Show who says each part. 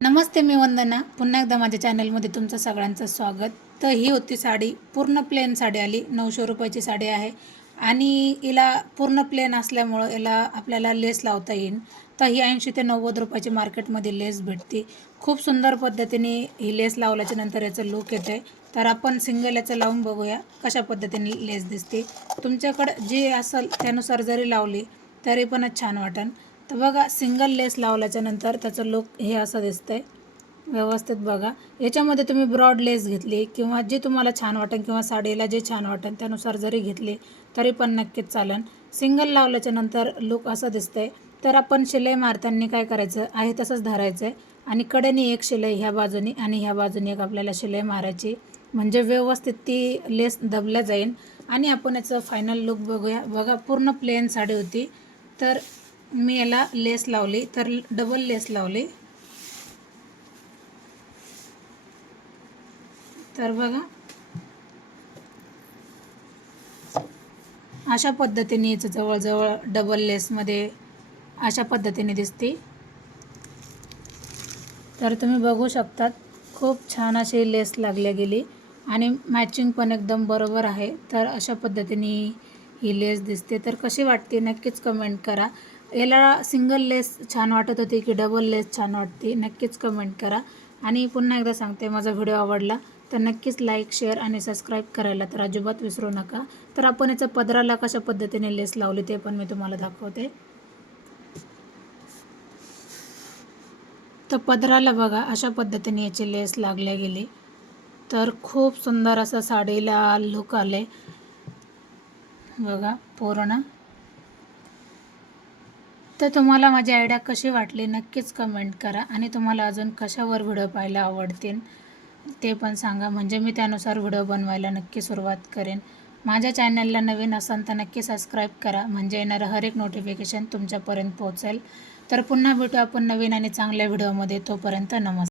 Speaker 1: नमस्ते मी वंदना. पुन्हा एकदा माझ्या चॅनलमध्ये तुमचं सगळ्यांचं स्वागत. तर ही होती साडी. पूर्ण प्लेन साडी आली. नऊशे रुपयाची साडी आहे. आणि हिला पूर्ण प्लेन असल्यामुळं याला आपल्याला लेस लावता येईल तर ही ऐंशी ते नव्वद रुपयाची मार्केटमध्ये लेस भेटते. खूप सुंदर पद्धतीने ही लेस लावल्याच्या नंतर याचं लुक येते. तर आपण सिंगल याचं लावून बघूया कशा पद्धतीने लेस दिसते. तुमच्याकडं जे असेल त्यानुसार जरी लावली तरी पण छान वाटेल तर बघा सिंगल लेस लावल्याच्यानंतर त्याचं लुक हे असं दिसतं आहे व्यवस्थित बघा. याच्यामध्ये तुम्ही ब्रॉड लेस घेतली किंवा जे तुम्हाला छान वाटेल किंवा साडीला जे छान वाटेल त्यानुसार जरी घेतली तरी पण नक्कीच चालेल. सिंगल लावल्याच्यानंतर लुक असं दिसतं आहे तर आपण शिलाई मारताना काय करायचं? आहे तसंच धरायचं आहे आणि कडेने एक शिलाई ह्या बाजूनी आणि ह्या बाजूने एक आपल्याला शिलाई मारायची. म्हणजे व्यवस्थित ती लेस दबल्या जाईल आणि आपण याचं फायनल लुक बघूया. बघा पूर्ण प्लेन साडी होती. तर मी याला लेस लावली तर डबल लेस लावली. तर बघा. अशा पद्धतीने याचं जवळजवळ डबल लेसमध्ये अशा पद्धतीने दिसते. तर तुम्ही बघू शकतात खूप छान अशी लेस लागल्या गेली. आणि मॅचिंग पण एकदम बरोबर आहे. तर अशा पद्धतीने ही लेस दिसते. तर कशी वाटते? नक्कीच कमेंट करा. याला सिंगल लेस छान वाटत होती की डबल लेस छान वाटते? नक्कीच कमेंट करा. आणि पुन्हा एकदा सांगते माझा व्हिडिओ आवडला तर नक्कीच लाईक शेअर आणि सबस्क्राईब करायला तर अजिबात विसरू नका. तर आपण याचं पदराला कशा पद्धतीने लेस लावली ते पण मी तुम्हाला दाखवते. तर पदराला बघा अशा पद्धतीने याची लेस लागल्या गेली. तर खूप सुंदर असं साडीला लुक आले. बघा पूर्ण. तर तुम्हाला माझी आयडिया कशी वाटली नक्कीच कमेंट करा. आणि तुम्हाला अजून कशावर व्हिडिओ पाहायला आवडतील ते पण सांगा. म्हणजे मी त्यानुसार व्हिडिओ बनवायला नक्की सुरुवात करेन. माझ्या चॅनलला नवीन असाल तर नक्की सबस्क्राईब करा. म्हणजे येणारं हर एक नोटिफिकेशन तुमच्यापर्यंत पोहोचेल. तर पुन्हा भेटू आपण नवीन आणि चांगल्या व्हिडिओमध्ये तोपर्यंत नमस्कार.